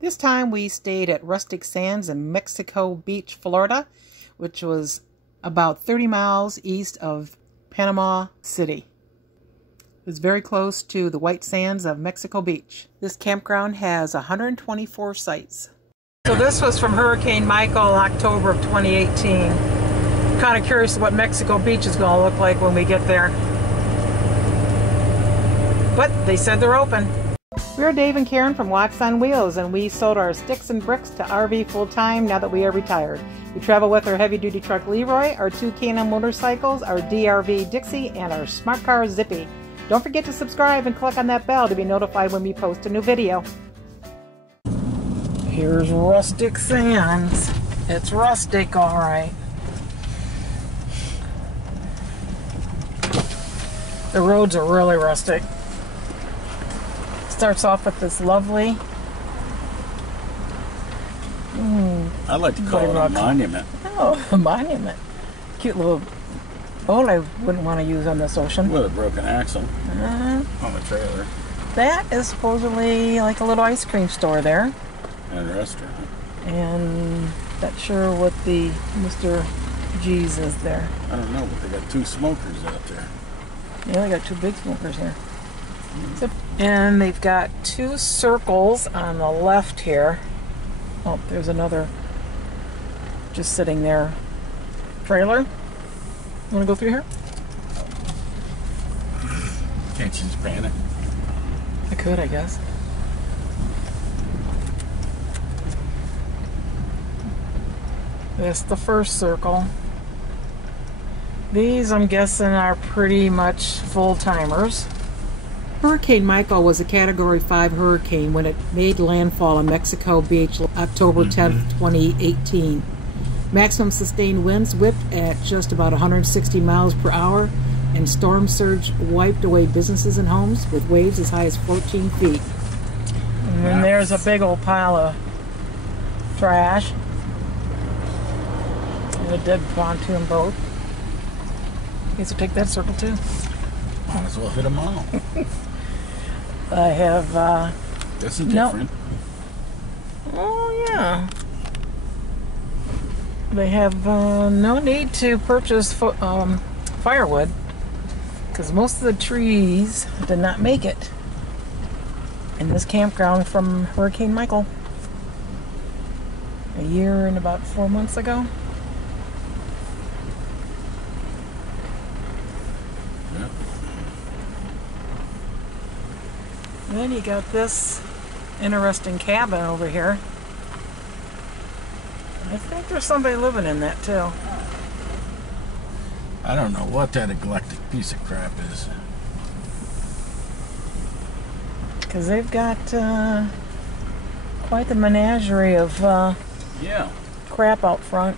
This time we stayed at Rustic Sands in Mexico Beach, Florida, which was about 30 miles east of Panama City. It was very close to the white sands of Mexico Beach. This campground has 124 sites. So this was from Hurricane Michael, October of 2018. Kind of curious what Mexico Beach is going to look like when we get there. But they said they're open. We're Dave and Karen from Walks on Wheels, and we sold our sticks and bricks to RV full-time now that we are retired. We travel with our heavy-duty truck Leroy, our 2 Can-Am motorcycles, our DRV Dixie, and our smart car Zippy. Don't forget to subscribe and click on that bell to be notified when we post a new video. Here's Rustic Sands. It's rustic, all right. The roads are really rustic. Starts off with this lovely I like to call it a monument. Oh, a monument. Cute little boat I wouldn't want to use on this ocean. With a broken axle on the trailer. That is supposedly like a little ice cream store there. And a restaurant. And not sure what the Mr. G's is there. I don't know, but they got 2 smokers out there. Yeah, they got 2 big smokers here. And they've got 2 circles on the left here. Oh, there's another just sitting there. Trailer. You want to go through here? Can't you just pan it? I could, I guess. That's the first circle. These, I'm guessing, are pretty much full-timers. Hurricane Michael was a Category 5 hurricane when it made landfall on Mexico Beach October 10th, 2018. Maximum sustained winds whipped at just about 160 miles per hour, and storm surge wiped away businesses and homes with waves as high as 14 feet. And then there's a big old pile of trash. And a dead pontoon boat. I guess we'll take that circle too. Might as well hit them all. I have, this is different. Oh, yeah. They have no need to purchase firewood because most of the trees did not make it in this campground from Hurricane Michael a year and about 4 months ago. And then you got this interesting cabin over here. I think there's somebody living in that too. I don't know what that eclectic piece of crap is. Because they've got quite the menagerie of crap out front.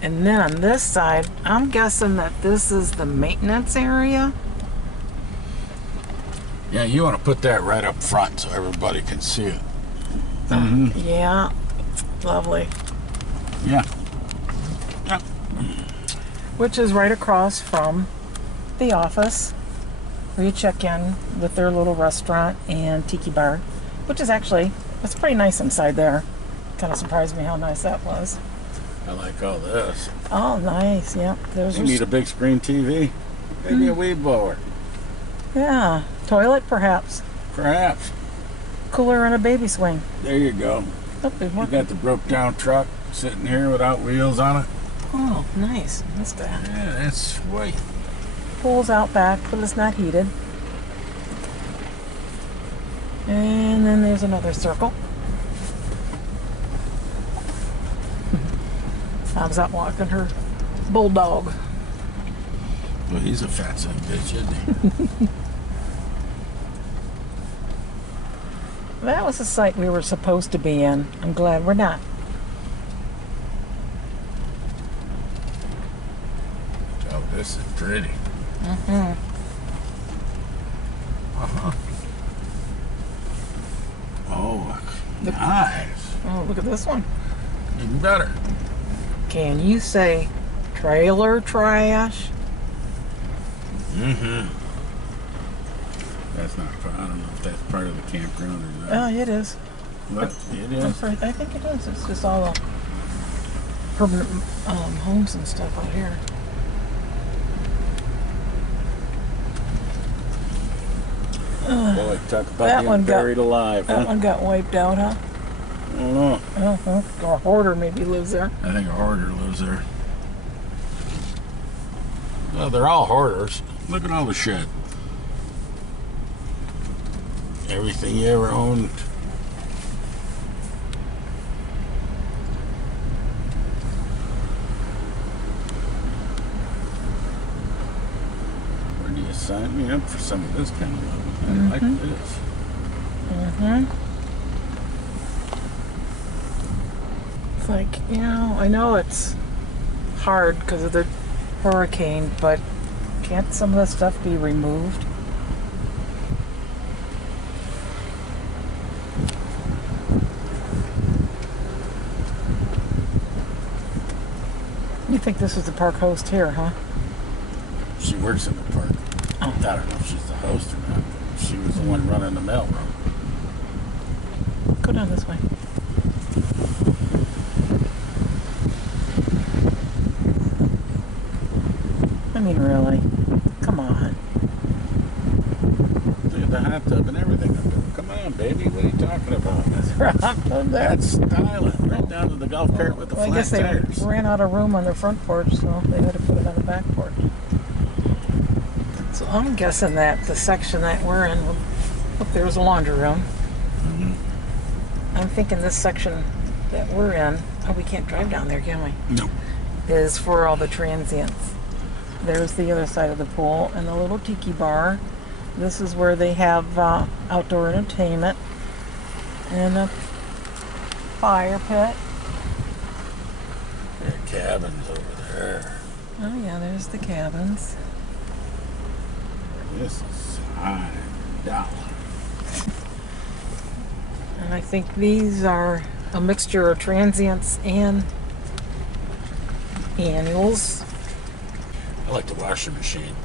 And then on this side, I'm guessing that this is the maintenance area. Yeah, you want to put that right up front so everybody can see it. Yeah, lovely. Yeah. Which is right across from the office where you check in with their little restaurant and Tiki Bar, which is actually, it's pretty nice inside there. Kind of surprised me how nice that was. I like all this. Oh, nice. Yep. There's You need a big screen TV, maybe a weed blower. Yeah. Toilet, perhaps. Perhaps. Cooler and a baby swing. There you go. Oh, You got the broke down truck sitting here without wheels on it. Oh, nice. That's good. Yeah, that's sweet. Pool's out back, but it's not heated. And then there's another circle. Mom's out walking her bulldog. Well, he's a fat son of a bitch, isn't he? That was the site we were supposed to be in. I'm glad we're not. Oh, this is pretty. Oh, nice. Oh, look at this one. Even better. Can you say trailer trash? That's not, I don't know if that's part of the campground or not. Oh, it is. What? It is? I'm sorry, I think it is. It's just all the permanent homes and stuff out here. Boy, talk about being buried alive, huh? That one got wiped out, huh? I don't know. Or a hoarder maybe lives there. I think a hoarder lives there. Well, they're all hoarders. Look at all the shit. Everything you ever owned. Where do you sign me up for some of this kind of living? I like this. It's like, you know, I know it's hard because of the hurricane, but can't some of the stuff be removed? You think this is the park host here, huh? She works in the park. I don't know if she's the host or not. She was the one running the mailroom. Go down this way. I mean, really? Come on. Look at the hot tub and everything up there. Come on, baby. What are you talking about? That's styling. Right down to the golf cart with the flat I guess they tires. ran out of room on their front porch, so they had to put it on the back porch. So I'm guessing that the section that we're in, look, there's a laundry room. I'm thinking this section that we're in, we can't drive down there, can we? No. Is for all the transients. There's the other side of the pool and the little tiki bar. This is where they have outdoor entertainment and a fire pit. There are cabins over there. Oh yeah, there's the cabins. This is $1. And I think these are a mixture of transients and annuals. I like the washing machine.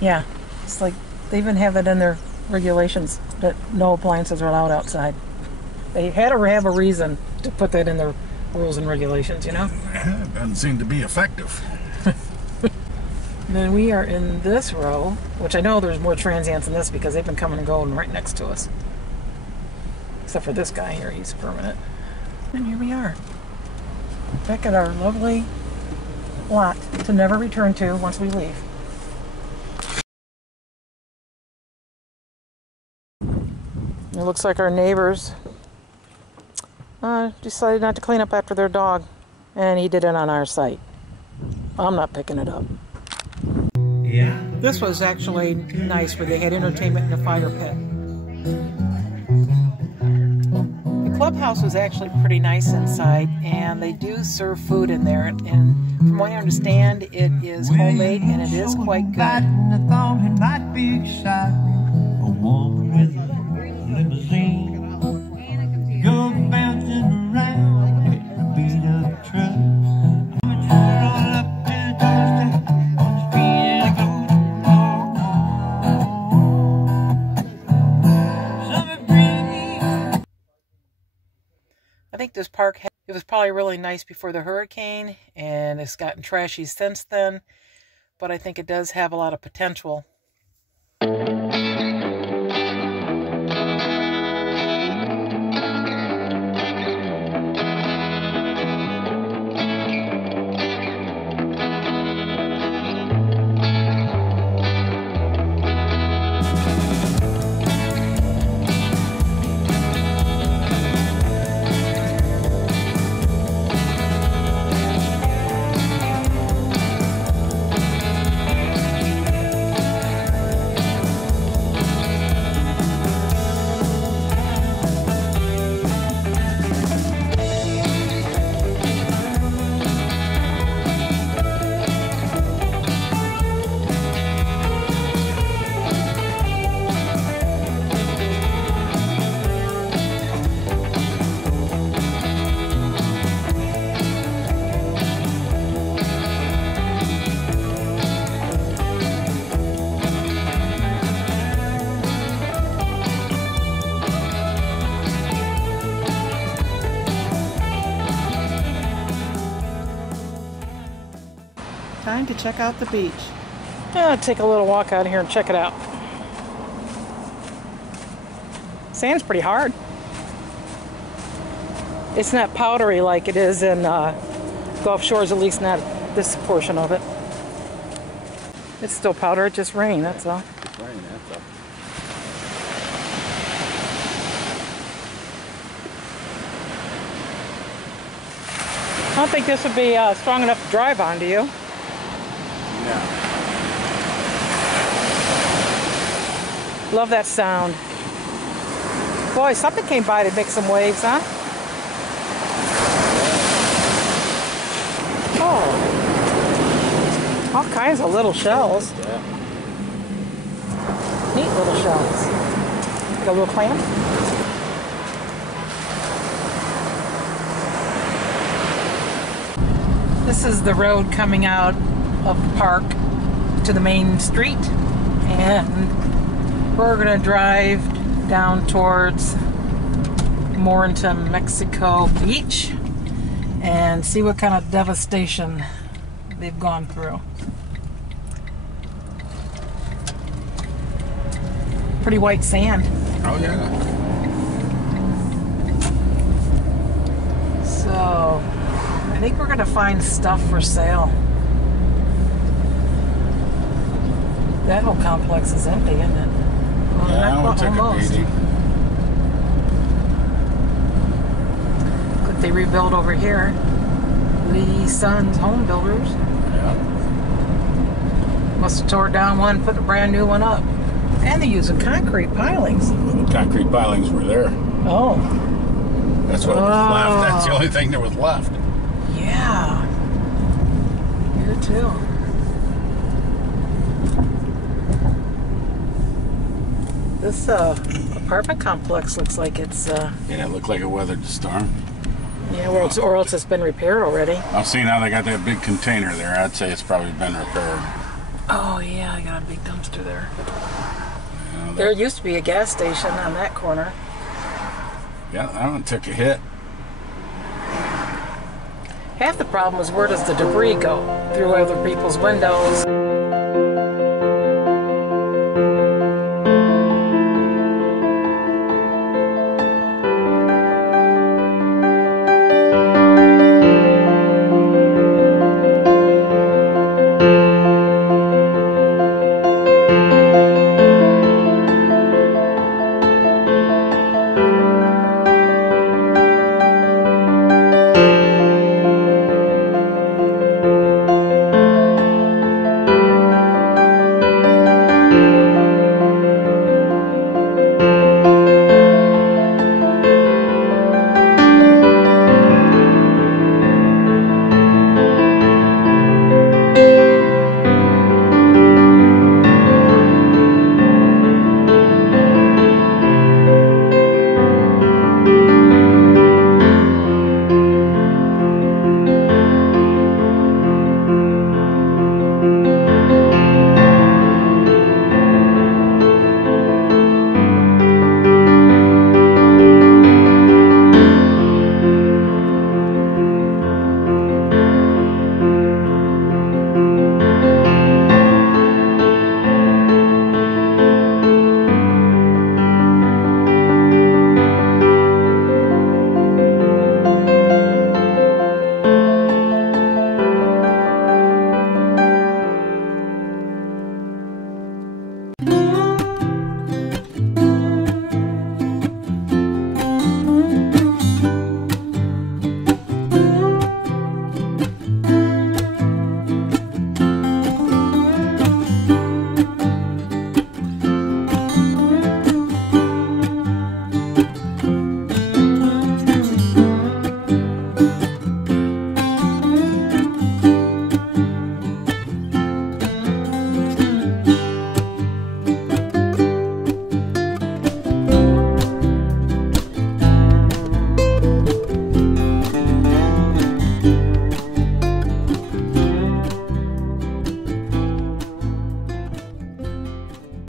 Yeah, it's like they even have that in their regulations that no appliances are allowed outside. They had to have a reason to put that in their rules and regulations, you know? Yeah, it doesn't seem to be effective. Then we are in this row, which I know there's more transients in this because they've been coming and going right next to us. Except for this guy here, he's permanent. And here we are. Back at our lovely lot to never return to once we leave. It looks like our neighbors decided not to clean up after their dog, and he did it on our site. I'm not picking it up. Yeah. This was actually nice, where they had entertainment in a fire pit. The clubhouse was actually pretty nice inside, and they do serve food in there, and from what I understand, it is homemade and it is quite good. I think this park, it was probably really nice before the hurricane, and it's gotten trashy since then, but I think it does have a lot of potential. time to check out the beach. Yeah, take a little walk out here and check it out. Sand's pretty hard. It's not powdery like it is in Gulf Shores, at least not this portion of it. It's still powder, it just rained, that's all. It's raining, that's all. I don't think this would be strong enough to drive on, do you? No. Love that sound. Boy, something came by to make some waves, huh? Oh. All kinds of little shells. Yeah. Neat little shells. Like a little clam. This is the road coming out of the park to the main street, and we're gonna drive down towards Morenton, Mexico Beach and see what kind of devastation they've gone through. Pretty white sand. Oh yeah. So I think we're gonna find stuff for sale. That whole complex is empty, isn't it? Well, Yeah, that one took almost. a beating. Could they rebuild over here? Lee Sons Home Builders Yeah. must have tore down one, put a brand new one up. And they're using concrete pilings. The concrete pilings were there. Oh. That's what was left. That's the only thing that was left. Yeah. Here too. This apartment complex looks like it's Yeah, it looked like it weathered the storm. yeah, or else it's been repaired already. I'll see now they got that big container there. I'd say it's probably been repaired. Oh yeah, I got a big dumpster there. You know, There used to be a gas station on that corner. yeah, that one took a hit. Half the problem is where does the debris go? Through other people's windows.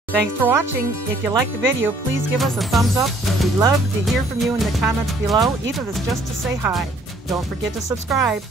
Thanks for watching. If you liked the video, please give us a thumbs up. We'd love to hear from you in the comments below, even if it's just to say hi. Don't forget to subscribe.